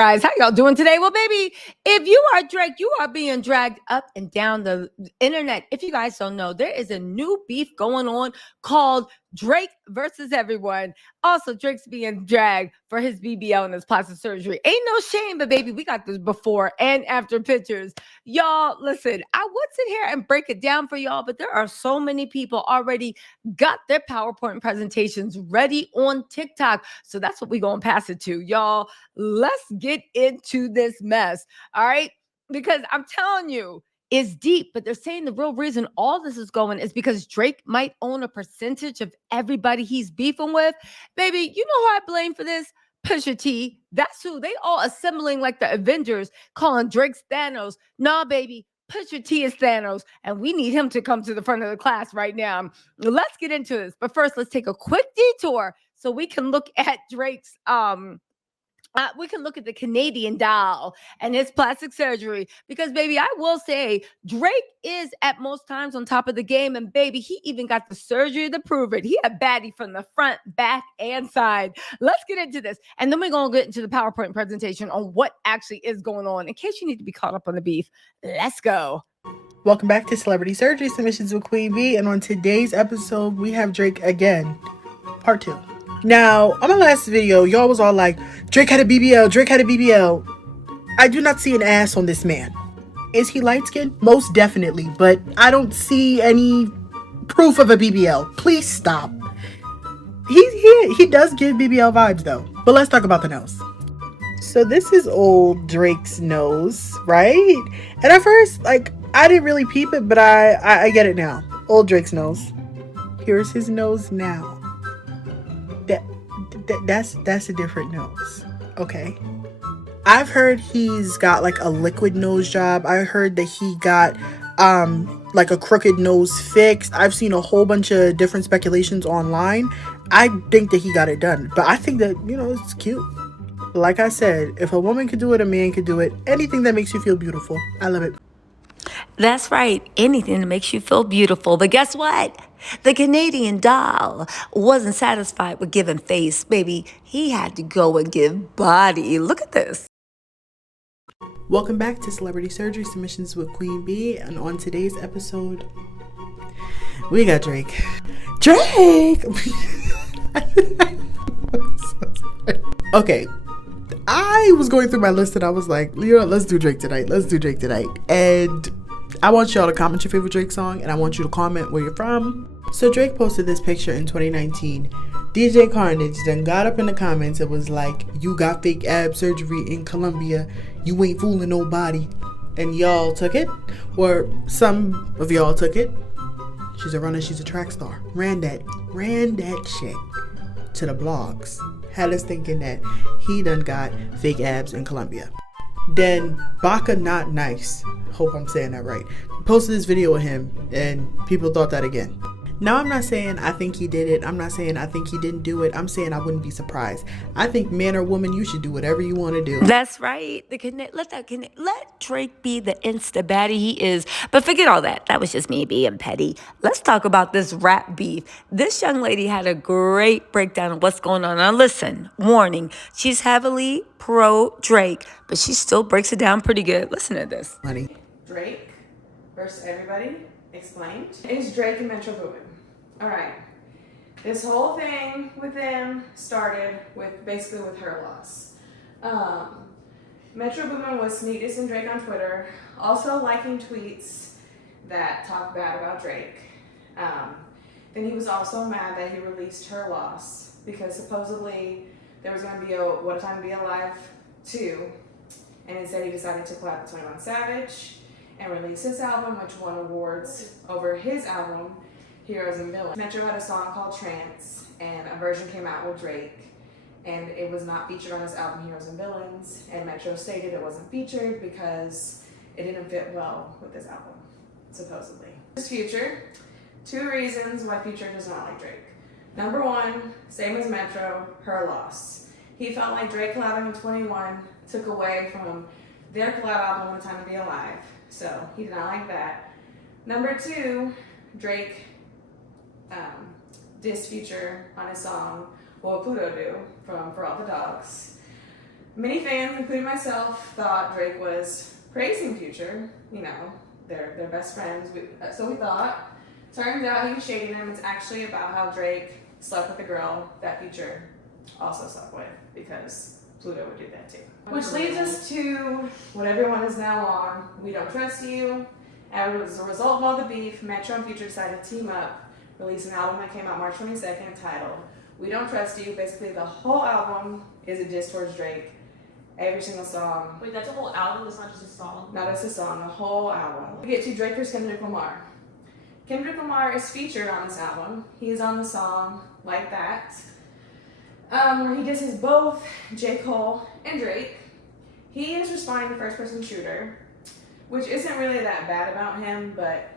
guys? How y'all doing today? Well, baby, if you are Drake, you are being dragged up and down the internet. If you guys don't know, there is a new beef going on called Drake versus everyone. Also, Drake's being dragged for his BBL and his plastic surgery. Ain't no shame, but baby, we got this before and after pictures. Y'all, listen, I would sit here and break it down for y'all, but there are so many people already got their PowerPoint presentations ready on TikTok. So that's what we're going to pass it to. Y'all, let's get into this mess. All right. Because I'm telling you, it's deep, but they're saying the real reason all this is going is because Drake might own a percentage of everybody he's beefing with. Baby, you know who I blame for this? Pusha T. That's who they all assembling like the Avengers, calling Drake's Thanos. Nah, baby. Pusha T is Thanos, and we need him to come to the front of the class right now. Let's get into this. But first, let's take a quick detour so we can look at Drake's we can look at the Canadian doll and his plastic surgery because, baby, I will say Drake is at most times on top of the game. And, baby, he even got the surgery to prove it. He a baddie from the front, back, and side. Let's get into this. And then we're going to get into the PowerPoint presentation on what actually is going on in case you need to be caught up on the beef. Let's go. Welcome back to Celebrity Surgery Submissions with Queen B. And on today's episode, we have Drake again, part 2. Now, on my last video, y'all was all like, Drake had a BBL, Drake had a BBL. I do not see an ass on this man. Is he light-skinned? Most definitely, but I don't see any proof of a BBL. Please stop. He does give BBL vibes though. But let's talk about the nose. So this is old Drake's nose, right? And at first, like, I didn't really peep it, but I get it now. Old Drake's nose. Here's his nose now. That's a different nose. Okay. I've heard he's got like a liquid nose job. I heard that he got like a crooked nose fixed. I've seen a whole bunch of different speculations online. I think that he got it done. But I think that, you know, it's cute. Like I said, if a woman could do it, a man could do it. Anything that makes you feel beautiful. I love it. That's right. Anything that makes you feel beautiful. But guess what? The Canadian doll wasn't satisfied with giving face, baby. He had to go and give body. Look at this. Welcome back to Celebrity Surgery Submissions with Queen B. And on today's episode, we got Drake. Drake! Okay. I was going through my list and I was like, you know, let's do Drake tonight. Let's do Drake tonight. And I want y'all to comment your favorite Drake song and I want you to comment where you're from. So Drake posted this picture in 2019. DJ Carnage then got up in the comments and was like, you got fake ab surgery in Colombia. You ain't fooling nobody. And y'all took it. Or some of y'all took it. She's a runner. She's a track star. Ran that shit to the blogs. Had us thinking that he done got fake abs in Colombia. Then Baka Not Nice, hope I'm saying that right, posted this video of him and people thought that again. Now, I'm not saying I think he did it. I'm not saying I think he didn't do it. I'm saying I wouldn't be surprised. I think man or woman, you should do whatever you want to do. That's right. Let Drake be the insta baddie he is. But forget all that. That was just me being petty. Let's talk about this rap beef. This young lady had a great breakdown of what's going on. Now listen, warning, she's heavily pro Drake, but she still breaks it down pretty good. Listen to this. Honey. Drake versus everybody, explained. It's Drake and Metro Boomin. All right. This whole thing with them started with basically with her loss. Metro Boomin was sneak dissing Drake on Twitter, also liking tweets that talk bad about Drake. Then he was also mad that he released her loss because supposedly there was going to be a What a Time to Be Alive 2, and instead he decided to collab with 21 Savage and release his album, which won awards over his album, Heroes and Villains. Metro had a song called Trance, and a version came out with Drake, and it was not featured on his album Heroes and Villains, and Metro stated it wasn't featured because it didn't fit well with this album, supposedly. His Future, 2 reasons why Future does not like Drake. Number 1, same as Metro, her loss. He felt like Drake collabing with 21 took away from their collab album, What a Time to Be Alive, so he did not like that. Number 2, Drake diss Future on his song What Would Pluto Do from For All the Dogs. Many fans, including myself, thought Drake was praising Future. You know, they're best friends. So we thought. Turns out he was shading him. It's actually about how Drake slept with a girl that Future also slept with, because Pluto would do that too. Which leads us to what everyone is now on, We Don't Trust You. And as a result of all the beef, Metro and Future decided to team up, release an album that came out March 22nd titled We Don't Trust You. Basically, the whole album is a diss towards Drake. Every single song. Wait, that's a whole album? It's not just a song? Not just a song, the whole album. We get to Drake vs. Kendrick Lamar. Kendrick Lamar is featured on this album. He is on the song Like That, where he disses both J. Cole and Drake. He is responding to first-person shooter, which isn't really that bad about him, but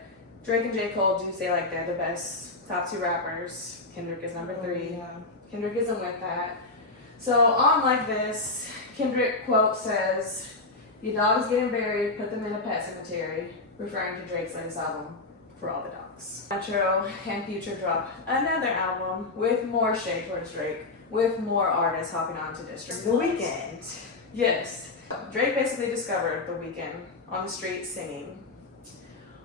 Drake and J. Cole do say like they're the best top 2 rappers. Kendrick is number 3. Yeah. Kendrick isn't with that. So on Like This, Kendrick quote says, "Your dog's getting buried, put them in a pet cemetery," referring to Drake's latest album, For All the Dogs. Metro and Future drop another album with more shade towards Drake, with more artists hopping on to district. The Weeknd. Yes. Drake basically discovered The Weeknd on the street singing.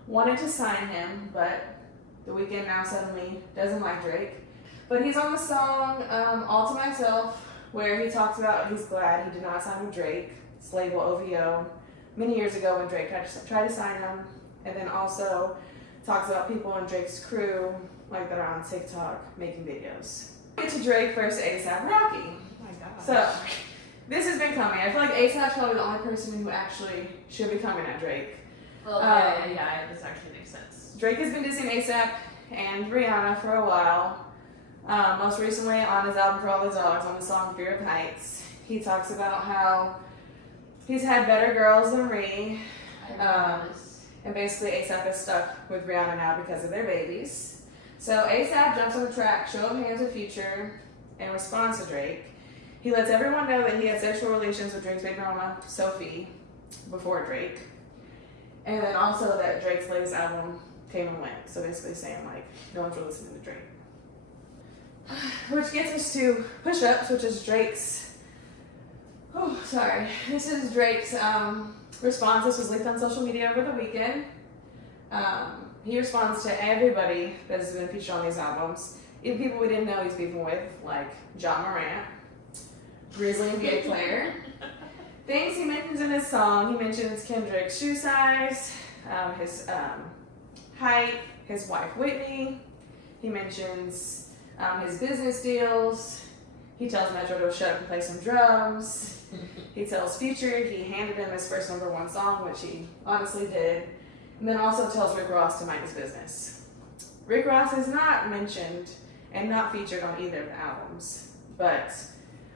Wanted to sign him, but The Weeknd now suddenly doesn't like Drake. But he's on the song All To Myself, where he talks about he's glad he did not sign with Drake, his label OVO, many years ago when Drake tried to sign him, and then also talks about people in Drake's crew, like that are on TikTok making videos. Get to Drake versus A$AP Rocky. Oh my god. So this has been coming. I feel like A$AP's probably the only person who actually should be coming at Drake. Well, yeah, this actually makes sense. Drake has been dissing A$AP and Rihanna for a while. Most recently on his album For All the Dogs, on the song Fear of Heights, he talks about how he's had better girls than Ree. And basically A$AP is stuck with Rihanna now because of their babies. So A$AP jumps on the track, Show of Hands with Future, in response to Drake. He lets everyone know that he had sexual relations with Drake's baby mama, Sophie, before Drake. And then also that Drake's latest album came and went. So basically saying like, no one's really listening to Drake. Which gets us to Push Ups, which is Drake's, this is Drake's response. This was leaked on social media over the weekend. He responds to everybody that has been featured on these albums, even people we didn't know he's beefing with, like John Morant, Grizzly NBA player. Things he mentions in his song, he mentions Kendrick's shoe size, his height, his wife Whitney. He mentions his business deals. He tells Metro to shut up and play some drums. He tells Future he handed him his first #1 song, which he honestly did. And then also tells Rick Ross to mind his business. Rick Ross is not mentioned and not featured on either of the albums, but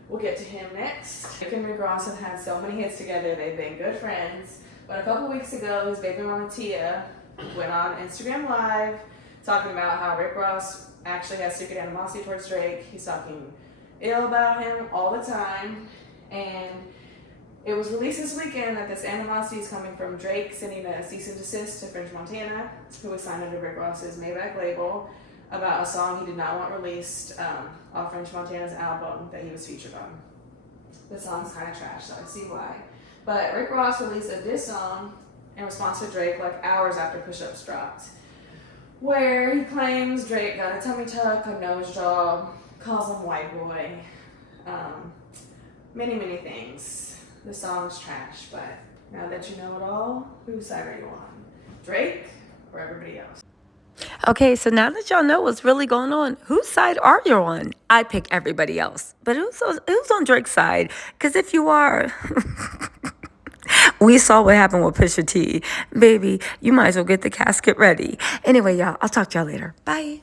we'll get to him next. Rick and Rick Ross have had so many hits together, they've been good friends. But a couple weeks ago, his baby mama Tia went on Instagram Live talking about how Rick Ross actually has secret animosity towards Drake. He's talking ill about him all the time. And it was released this weekend that this animosity is coming from Drake sending a cease and desist to French Montana, who was signed under Rick Ross's Maybach label, about a song he did not want released off French Montana's album that he was featured on. The song's kind of trash, so I see why. But Rick Ross released a diss song in response to Drake like hours after Push Ups dropped, where he claims Drake got a tummy tuck, a nose job, calls him white boy, many things. The song's trash, but now that you know it all, whose side are you on? Drake or everybody else? Okay, so now that y'all know what's really going on, whose side are you on? I pick everybody else. But who's on Drake's side? Because if you are, we saw what happened with Pusha T. Baby, you might as well get the casket ready. Anyway, y'all, I'll talk to y'all later. Bye.